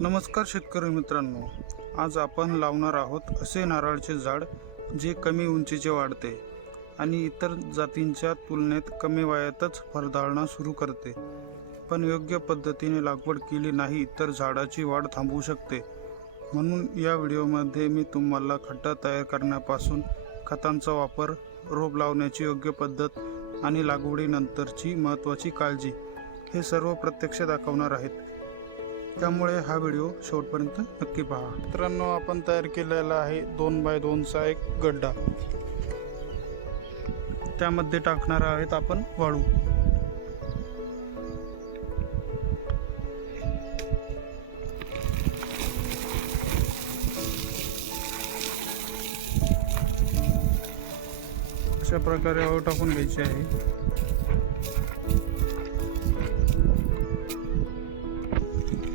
नमस्कार शेतकरी मित्रांनो, आज आपण लावणार आहोत असे नारळाचे झाड जे कमी उंचीचे वाढते आणि इतर जातींच्या तुलनेत कमी वयातच फळधारणा सुरू करते. पण योग्य पद्धतीने लागवड केली नाही तर झाडाची वाढ थांबू शकते. म्हणून या व्हिडिओमध्ये मी तुम्हाला खड्डा तयार करण्यापासून खतांचा वापर, रोप लावण्याची योग्य पद्धत आणि लागवडीनंतरची महत्त्वाची काळजी हे सर्व प्रत्यक्ष दाखवणार आहेत. त्यामुळे हा व्हिडिओ शेवटपर्यंत नक्की पहा. मित्रांनो, आपण तयार केलेला आहे 2x2 चा एक गड्डा. त्यामध्ये टाकणार आहेत आपण वाळू. अशा प्रकारे वाळू टाकून घ्यायची आहे.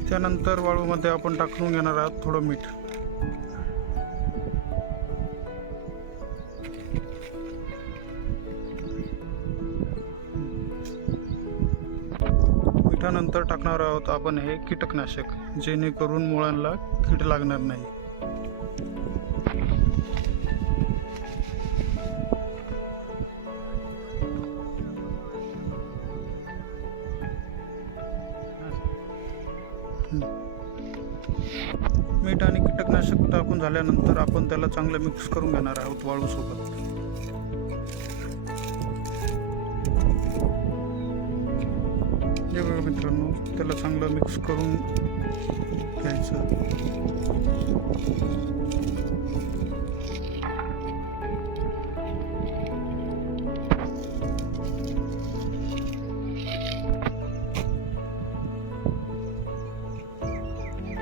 त्यानंतर वाळूमध्ये आपण टाकून घेणार आहोत थोडं मीठ. मिठानंतर टाकणार आहोत आपण हे कीटकनाशक, जेणेकरून मुळांना कीड लागणार नाही. मीठ आणि कीटकनाशक टाकून झाल्यानंतर आपण त्याला चांगलं मिक्स करून घेणार आहोत वाळू सोबत. हे बघा मित्रांनो, त्याला चांगलं मिक्स करून घ्यायचं.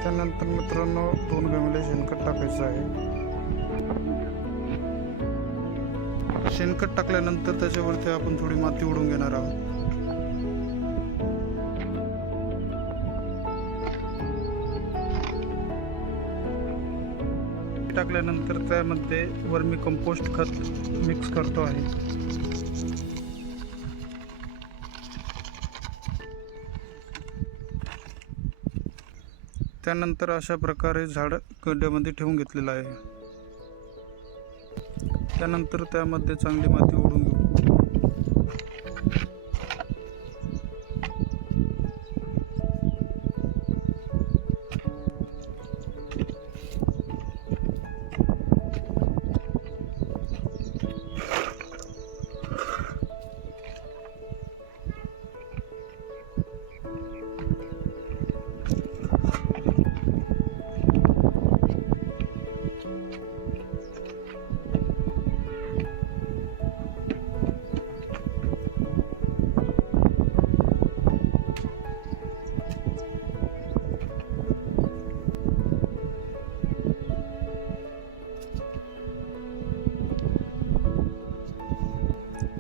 त्यानंतर मित्रांनो 2 गमेले शेणखत टाकायचं आहे. शेणखत टाकल्यानंतर त्याच्यावरती आपण थोडी माती उडवून घेणार आहोत. टाकल्यानंतर त्यामध्ये वर्मी कंपोस्ट खत मिक्स करतो आहे. त्यानंतर अशा प्रकारे झाड गड्ड्यामध्ये ठेवून घेतलेलं आहे. त्यानंतर त्यामध्ये चांगली माती ओढून घेऊ.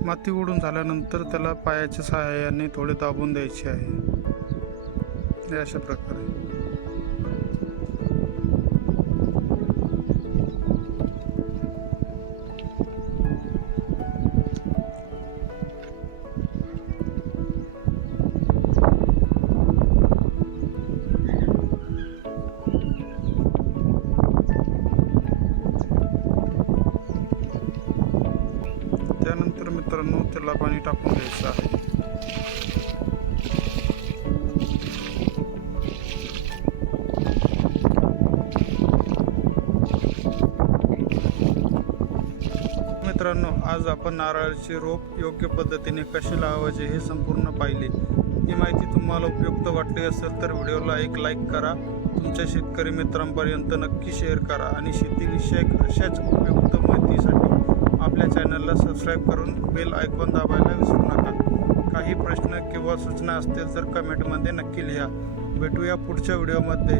माती ओढून झाल्यानंतर त्याला पायाच्या सहाय्याने थोडे दाबून द्यायचे आहे. अशा प्रकारे त्यानंतर मित्रांनो त्याला पाणी टाकून द्यायचं आहे. मित्रांनो, आज आपण नारळाचे रोप योग्य पद्धतीने कसे लावायचे हे संपूर्ण पाहिले. ही माहिती तुम्हाला उपयुक्त वाटली असेल तर व्हिडिओला एक लाईक करा, तुमच्या शेतकरी मित्रांपर्यंत नक्की शेअर करा आणि शेतीविषयक अशाच उपयुक्त माहितीसाठी आपल्या चॅनलला सबस्क्राईब करून बेल आयकॉन दाबायला विसरू नका. काही प्रश्न किंवा सूचना असतील तर कमेंटमध्ये नक्की लिहा. भेटूया पुढच्या व्हिडिओमध्ये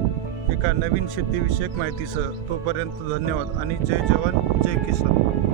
एका नवीन शेतीविषयक माहितीसह. तोपर्यंत धन्यवाद आणि जय जवान जय किसान.